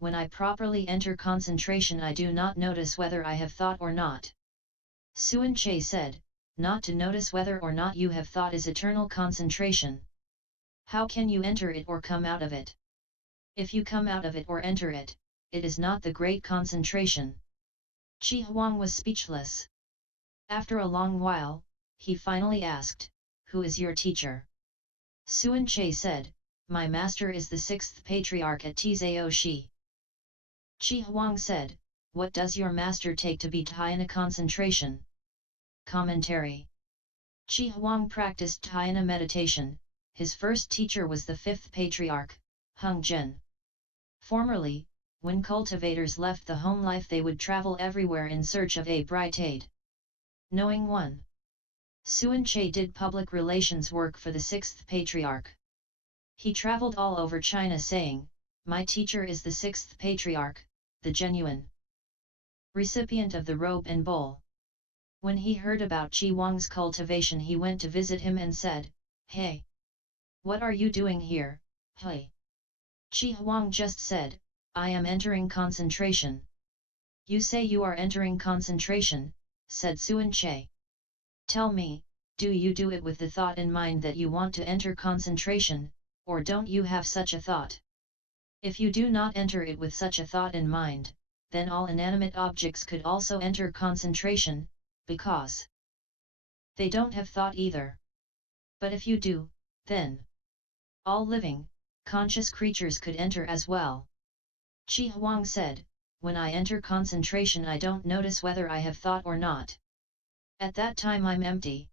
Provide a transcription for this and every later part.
when I properly enter concentration I do not notice whether I have thought or not. Suen Che said, not to notice whether or not you have thought is eternal concentration. How can you enter it or come out of it? If you come out of it or enter it, it is not the great concentration. Qi Huang was speechless. After a long while, he finally asked, who is your teacher? Suen Che said, my master is the sixth patriarch at Tizao Shi. Qi Huang said, what does your master take to be dhyana concentration? Commentary. Qi Huang practiced dhyana meditation. His first teacher was the fifth patriarch, Heng Zhen. Formerly, when cultivators left the home life they would travel everywhere in search of a bright aid. Knowing one. Suen Che did public relations work for the sixth patriarch. He traveled all over China saying, my teacher is the sixth patriarch, the genuine recipient of the robe and bowl. When he heard about Qi Huang's cultivation he went to visit him and said, hey! What are you doing here, hey? Qi Huang just said, I am entering concentration. You say you are entering concentration, said Suen Che. Tell me, do you do it with the thought in mind that you want to enter concentration, or don't you have such a thought? If you do not enter it with such a thought in mind, then all inanimate objects could also enter concentration, because they don't have thought either. But if you do, then all living, conscious creatures could enter as well. Qi Huang said, when I enter concentration I don't notice whether I have thought or not. At that time I'm empty.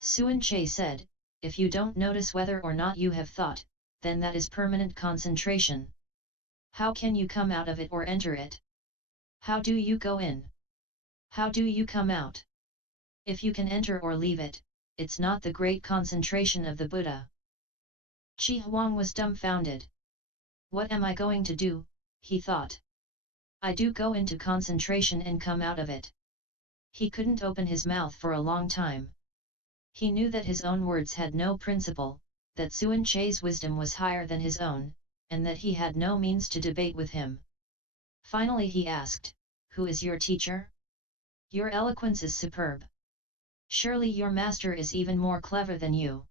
Suen Che said, if you don't notice whether or not you have thought, then that is permanent concentration. How can you come out of it or enter it? How do you go in? How do you come out? If you can enter or leave it, it's not the great concentration of the Buddha. Qi Huang was dumbfounded. What am I going to do, he thought. I do go into concentration and come out of it. He couldn't open his mouth for a long time. He knew that his own words had no principle, that Suen Che's wisdom was higher than his own, and that he had no means to debate with him. Finally he asked, who is your teacher? Your eloquence is superb. Surely your master is even more clever than you.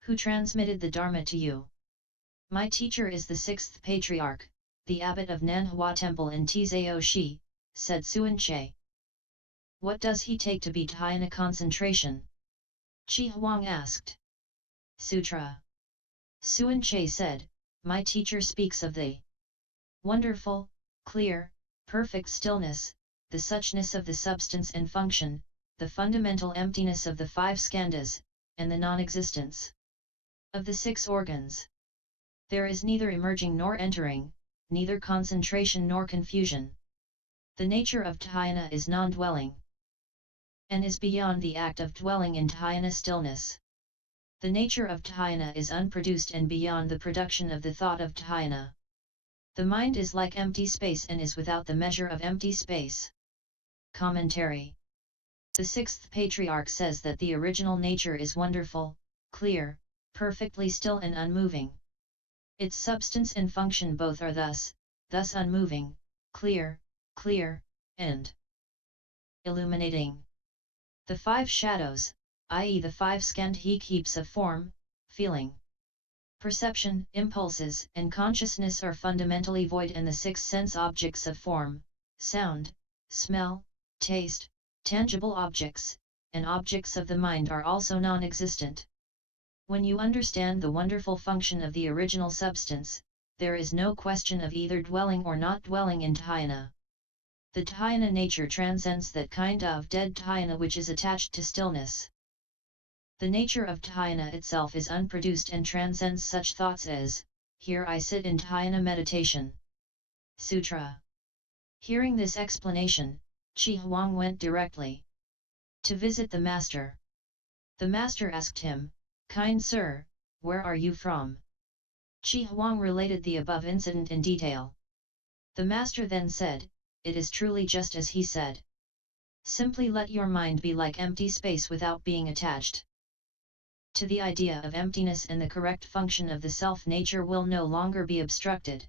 Who transmitted the Dharma to you? My teacher is the sixth patriarch, the abbot of Nanhua Temple in Tizao Shi, said Suen Che. What does he take to be dhyana concentration? Qi Huang asked. Sutra. Suen Che said, my teacher speaks of the wonderful, clear, perfect stillness, the suchness of the substance and function, the fundamental emptiness of the five skandhas, and the non-existence of the six organs. There is neither emerging nor entering, neither concentration nor confusion. The nature of dhyana is non-dwelling, and is beyond the act of dwelling in dhyana stillness. The nature of dhyana is unproduced and beyond the production of the thought of dhyana. The mind is like empty space and is without the measure of empty space. Commentary. The sixth patriarch says that the original nature is wonderful, clear, perfectly still and unmoving. Its substance and function both are thus unmoving, clear, and illuminating. The five shadows, i.e. the five skandha heaps of form, feeling, perception, impulses, and consciousness are fundamentally void, and the six sense objects of form, sound, smell, taste, tangible objects, and objects of the mind are also non-existent. When you understand the wonderful function of the original substance, there is no question of either dwelling or not dwelling in dhyana. The dhyana nature transcends that kind of dead dhyana which is attached to stillness. The nature of dhyana itself is unproduced and transcends such thoughts as, here I sit in dhyana meditation. Sutra. Hearing this explanation, Qi Huang went directly to visit the master. The master asked him, kind sir, where are you from? Qi Huang related the above incident in detail. The master then said, it is truly just as he said. Simply let your mind be like empty space without being attached to the idea of emptiness, and the correct function of the self nature will no longer be obstructed.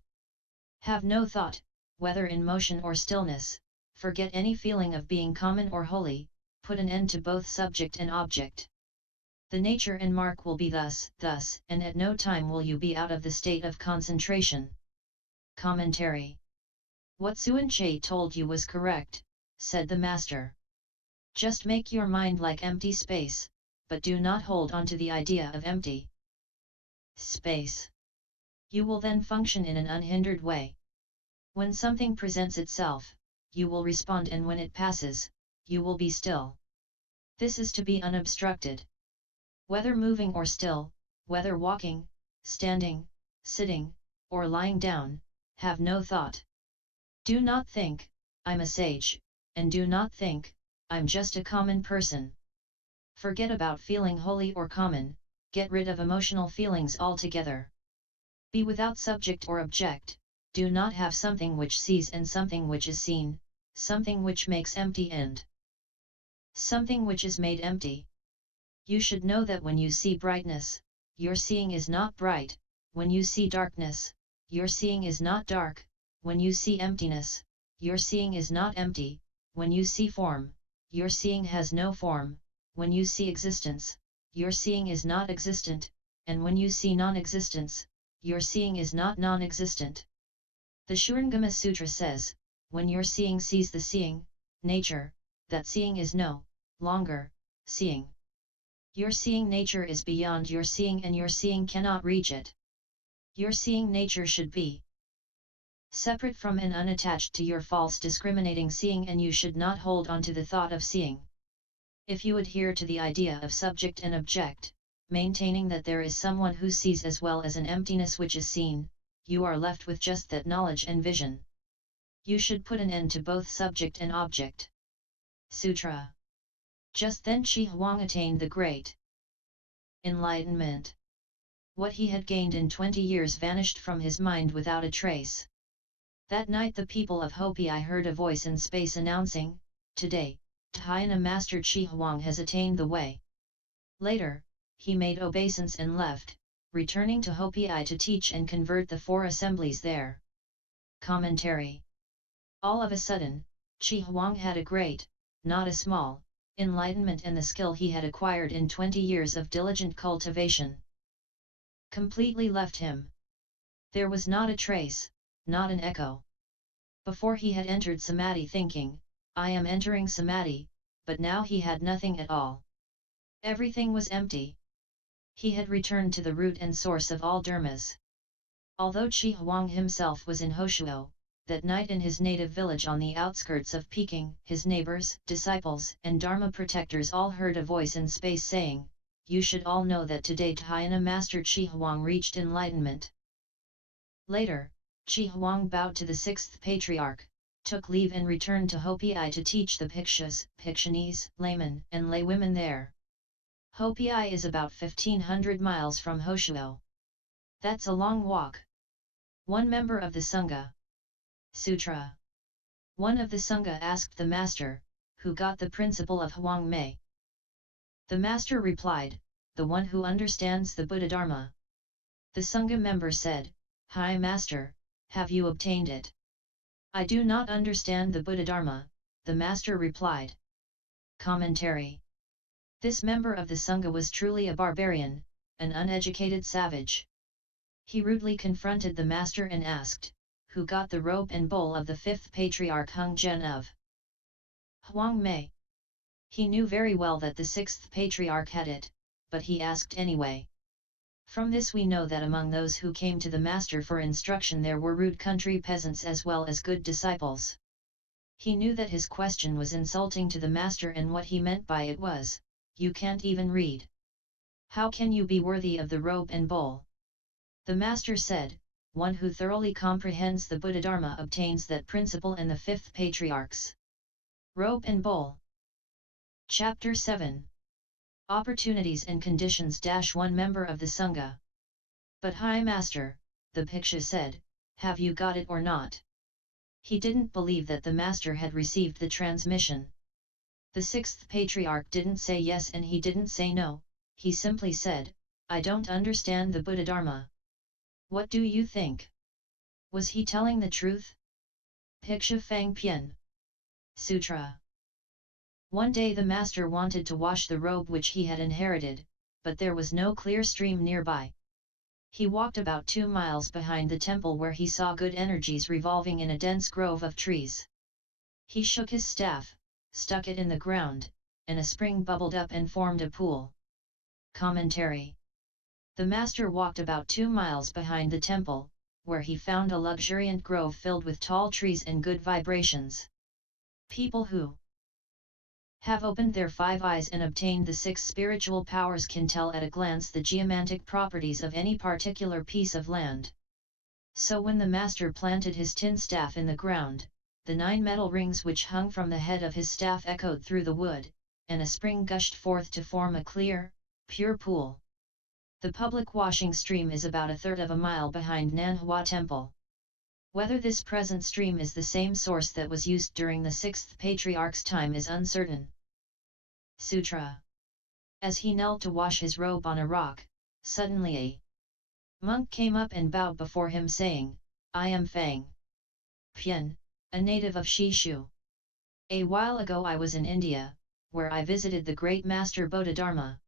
Have no thought, whether in motion or stillness, forget any feeling of being common or holy, put an end to both subject and object. The nature and mark will be thus, and at no time will you be out of the state of concentration. Commentary. What Suan Che told you was correct, said the master. Just make your mind like empty space, but do not hold on to the idea of empty space. You will then function in an unhindered way. When something presents itself, you will respond, and when it passes, you will be still. This is to be unobstructed. Whether moving or still, whether walking, standing, sitting, or lying down, have no thought. Do not think, I'm a sage, and do not think, I'm just a common person. Forget about feeling holy or common, get rid of emotional feelings altogether. Be without subject or object, do not have something which sees and something which is seen, something which makes empty and something which is made empty. You should know that when you see brightness, your seeing is not bright, when you see darkness, your seeing is not dark, when you see emptiness, your seeing is not empty, when you see form, your seeing has no form, when you see existence, your seeing is not existent, and when you see non-existence, your seeing is not non-existent. The Shurangama Sutra says, when your seeing sees the seeing, nature, that seeing is no longer seeing. Your seeing nature is beyond your seeing, and your seeing cannot reach it. Your seeing nature should be separate from and unattached to your false discriminating seeing, and you should not hold on to the thought of seeing. If you adhere to the idea of subject and object, maintaining that there is someone who sees as well as an emptiness which is seen, you are left with just that knowledge and vision. You should put an end to both subject and object. Sutra. Just then Chi Huang attained the great enlightenment. What he had gained in 20 years vanished from his mind without a trace. That night the people of Hopi heard a voice in space announcing, "Today, Dhyana Master Chi Huang has attained the way." Later, he made obeisance and left, returning to Hopi to teach and convert the 4 assemblies there. Commentary. All of a sudden, Chi Huang had a great, not a small, enlightenment, and the skill he had acquired in 20 years of diligent cultivation completely left him. There was not a trace, not an echo. Before he had entered Samadhi thinking, I am entering Samadhi, but now he had nothing at all. Everything was empty. He had returned to the root and source of all dharmas. Although Chi Huang himself was in Hoshuo, that night in his native village on the outskirts of Peking, his neighbors, disciples, and dharma protectors all heard a voice in space saying, "You should all know that today Dhyana Master Chi Huang reached enlightenment." Later, Chi Huang bowed to the 6th patriarch, took leave and returned to Hopi to teach the Bhikshus, Bhikshunis, laymen, and laywomen there. Hopi is about 1500 miles from Hoshuo. That's a long walk. One member of the Sangha. Sutra. One of the Sangha asked the master, who got the principle of Huang Mei? The master replied, the one who understands the Buddha Dharma. The Sangha member said, Hi Master, have you obtained it? I do not understand the Buddha Dharma, the master replied. Commentary. This member of the Sangha was truly a barbarian, an uneducated savage. He rudely confronted the master and asked, who got the robe and bowl of the 5th patriarch Hung Zhen of Huang Mei? He knew very well that the 6th patriarch had it, but he asked anyway. From this we know that among those who came to the master for instruction there were rude country peasants as well as good disciples. He knew that his question was insulting to the master, and what he meant by it was, you can't even read. How can you be worthy of the robe and bowl? The master said, one who thoroughly comprehends the Buddha Dharma obtains that principle and the 5th patriarchs. Robe and bowl. Chapter 7. Opportunities and Conditions. One member of the Sangha. But High Master, the Bhikshu said, have you got it or not? He didn't believe that the master had received the transmission. The 6th patriarch didn't say yes and he didn't say no, he simply said, I don't understand the Buddha Dharma. What do you think? Was he telling the truth? Piksha Fangpian Sutra. One day the master wanted to wash the robe which he had inherited, but there was no clear stream nearby. He walked about 2 miles behind the temple where he saw good energies revolving in a dense grove of trees. He shook his staff, stuck it in the ground, and a spring bubbled up and formed a pool. Commentary. The master walked about 2 miles behind the temple, where he found a luxuriant grove filled with tall trees and good vibrations. People who have opened their 5 eyes and obtained the 6 spiritual powers can tell at a glance the geomantic properties of any particular piece of land. So when the master planted his tin staff in the ground, the 9 metal rings which hung from the head of his staff echoed through the wood, and a spring gushed forth to form a clear, pure pool. The public washing stream is about 1/3 of a mile behind Nanhua Temple. Whether this present stream is the same source that was used during the 6th patriarch's time is uncertain. Sutra. As he knelt to wash his robe on a rock, suddenly a monk came up and bowed before him saying, "I am Fang Pian, a native of Shishu. A while ago I was in India, where I visited the great master Bodhidharma.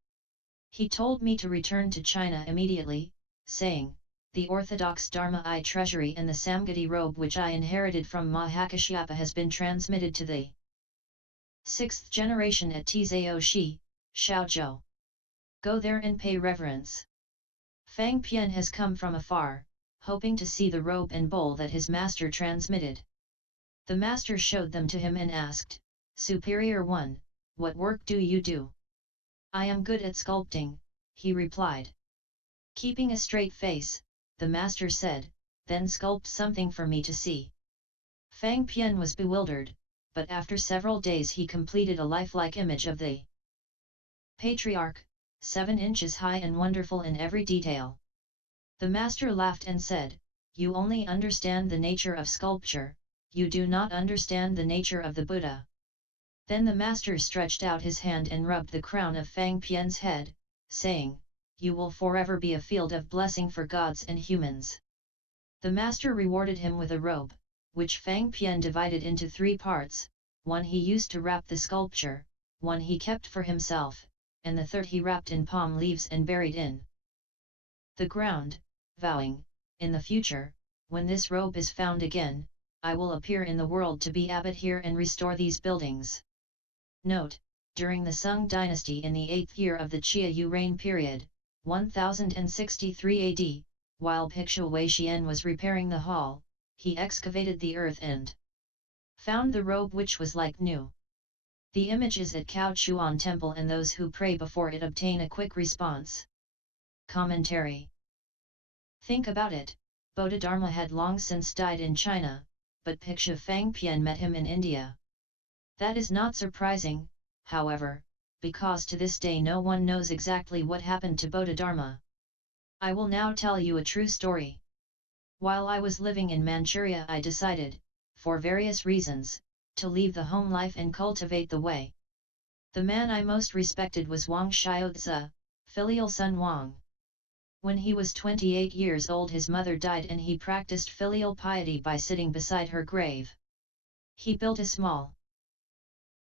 He told me to return to China immediately, saying, 'The orthodox Dharma I treasury and the Samgati robe which I inherited from Mahakashyapa has been transmitted to the 6th generation at Tzao Shi, Shaozhou. Go there and pay reverence.' Fang Pian has come from afar, hoping to see the robe and bowl that his master transmitted. The master showed them to him and asked, 'Superior one, what work do you do?' 'I am good at sculpting,' he replied. Keeping a straight face, the master said, 'Then sculpt something for me to see.' Fang Pian was bewildered, but after several days he completed a lifelike image of the patriarch, 7 inches high and wonderful in every detail. The master laughed and said, 'You only understand the nature of sculpture, you do not understand the nature of the Buddha.' Then the master stretched out his hand and rubbed the crown of Fang Pian's head, saying, 'You will forever be a field of blessing for gods and humans.' The master rewarded him with a robe, which Fang Pian divided into 3 parts, one he used to wrap the sculpture, one he kept for himself, and the third he wrapped in palm leaves and buried in the ground, vowing, 'In the future, when this robe is found again, I will appear in the world to be abbot here and restore these buildings.' Note, during the Sung dynasty in the 8th year of the Chia Yu reign period, 1063 AD, while Piksha Weixian was repairing the hall, he excavated the earth and found the robe which was like new. The image is at Cao Chuan Temple and those who pray before it obtain a quick response. Commentary. Think about it, Bodhidharma had long since died in China, but Piksha Fangpian met him in India. That is not surprising, however, because to this day no one knows exactly what happened to Bodhidharma. I will now tell you a true story. While I was living in Manchuria I decided, for various reasons, to leave the home life and cultivate the way. The man I most respected was Wang Xiaozi, filial son Wang. When he was 28 years old his mother died and he practiced filial piety by sitting beside her grave. He built a small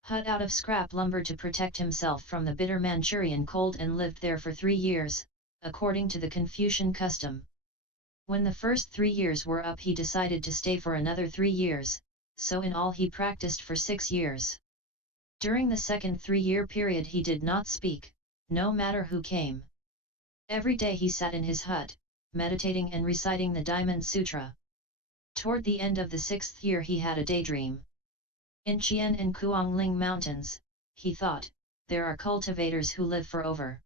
hut out of scrap lumber to protect himself from the bitter Manchurian cold and lived there for 3 years, according to the Confucian custom. When the first 3 years were up he decided to stay for another 3 years, so in all he practiced for 6 years. During the second 3-year period he did not speak, no matter who came. Every day he sat in his hut, meditating and reciting the Diamond Sutra. Toward the end of the 6th year he had a daydream. In Qian and Kuangling mountains, he thought, there are cultivators who live for over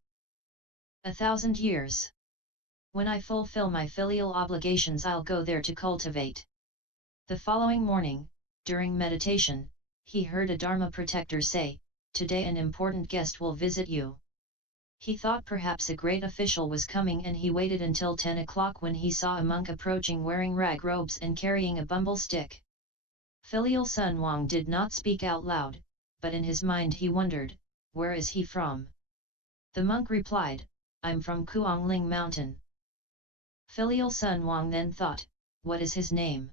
1,000 years. When I fulfill my filial obligations I'll go there to cultivate. The following morning, during meditation, he heard a Dharma protector say, "Today an important guest will visit you." He thought perhaps a great official was coming and he waited until 10 o'clock when he saw a monk approaching wearing rag robes and carrying a bumble stick. Filial son Wang did not speak out loud, but in his mind he wondered, where is he from? The monk replied, I'm from Kuangling mountain. Filial son Wang then thought, what is his name?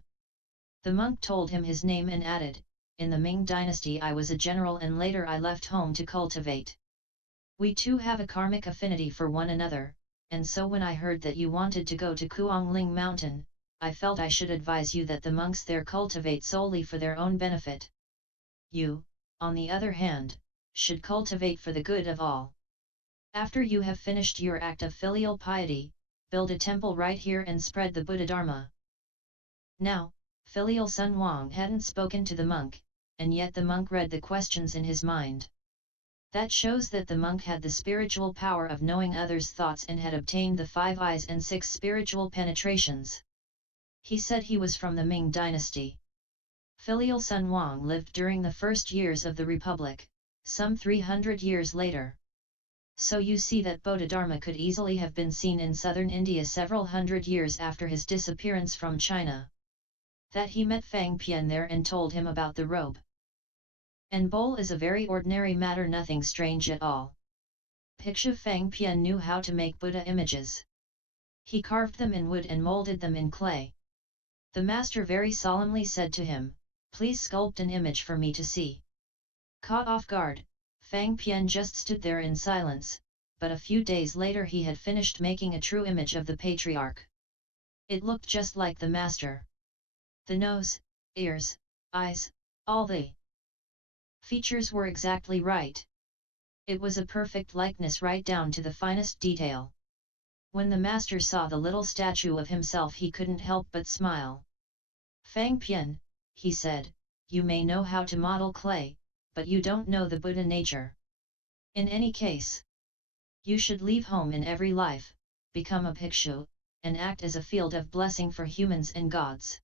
The monk told him his name and added, in the Ming dynasty I was a general and later I left home to cultivate. We two have a karmic affinity for one another, and so when I heard that you wanted to go to Kuangling Mountain, I felt I should advise you that the monks there cultivate solely for their own benefit. You, on the other hand, should cultivate for the good of all. After you have finished your act of filial piety, build a temple right here and spread the Buddha Dharma. Now, filial Sun Wang hadn't spoken to the monk, and yet the monk read the questions in his mind. That shows that the monk had the spiritual power of knowing others' thoughts and had obtained the 5 eyes and 6 spiritual penetrations. He said he was from the Ming dynasty. Filial Sun Wang lived during the first years of the Republic, some 300 years later. So you see that Bodhidharma could easily have been seen in southern India several hundred years after his disappearance from China. That he met Fang Pian there and told him about the robe and bowl is a very ordinary matter, nothing strange at all. Bhikshu Fang Pian knew how to make Buddha images. He carved them in wood and molded them in clay. The master very solemnly said to him, "Please sculpt an image for me to see." Caught off guard, Fang Pian just stood there in silence, but a few days later he had finished making a true image of the patriarch. It looked just like the master. The nose, ears, eyes, all the features were exactly right. It was a perfect likeness right down to the finest detail. When the master saw the little statue of himself he couldn't help but smile. "Fang Pian," he said, "you may know how to model clay, but you don't know the Buddha nature. In any case, you should leave home in every life, become a bhikshu, and act as a field of blessing for humans and gods."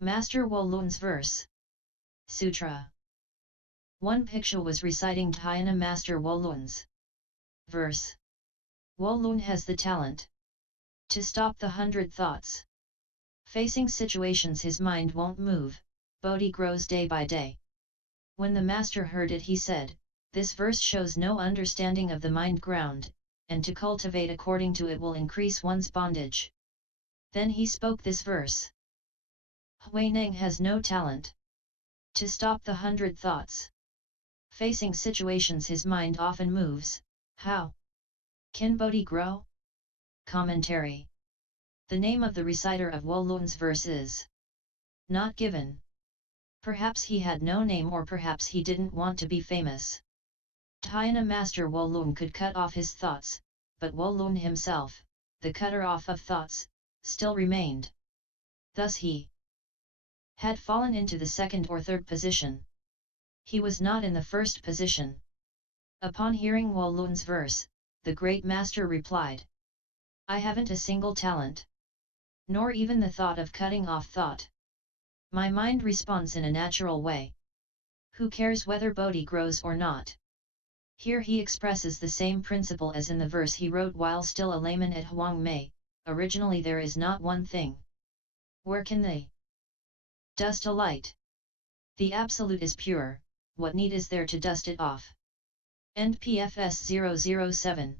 Master Wo Lun's verse. Sutra. One bhikshu was reciting Dhyana Master Wo Lun's verse. Wo Lun has the talent to stop the 100 thoughts. Facing situations his mind won't move, Bodhi grows day by day. When the master heard it he said, "This verse shows no understanding of the mind ground, and to cultivate according to it will increase one's bondage." Then he spoke this verse. Huineng has no talent to stop the 100 thoughts. Facing situations his mind often moves, how can Bodhi grow? Commentary. The name of the reciter of Wo Lun's verse is not given. Perhaps he had no name or perhaps he didn't want to be famous. Dhyana Master Wo Lun could cut off his thoughts, but Wo Lun himself, the cutter off of thoughts, still remained. Thus he had fallen into the second or third position. He was not in the first position. Upon hearing Wo Lun's verse, the great master replied, "I haven't a single talent, nor even the thought of cutting off thought. My mind responds in a natural way. Who cares whether Bodhi grows or not?" Here he expresses the same principle as in the verse he wrote while still a layman at Huang Mei. Originally there is not one thing. Where can they dust a light? The Absolute is pure, what need is there to dust it off? End PFS 007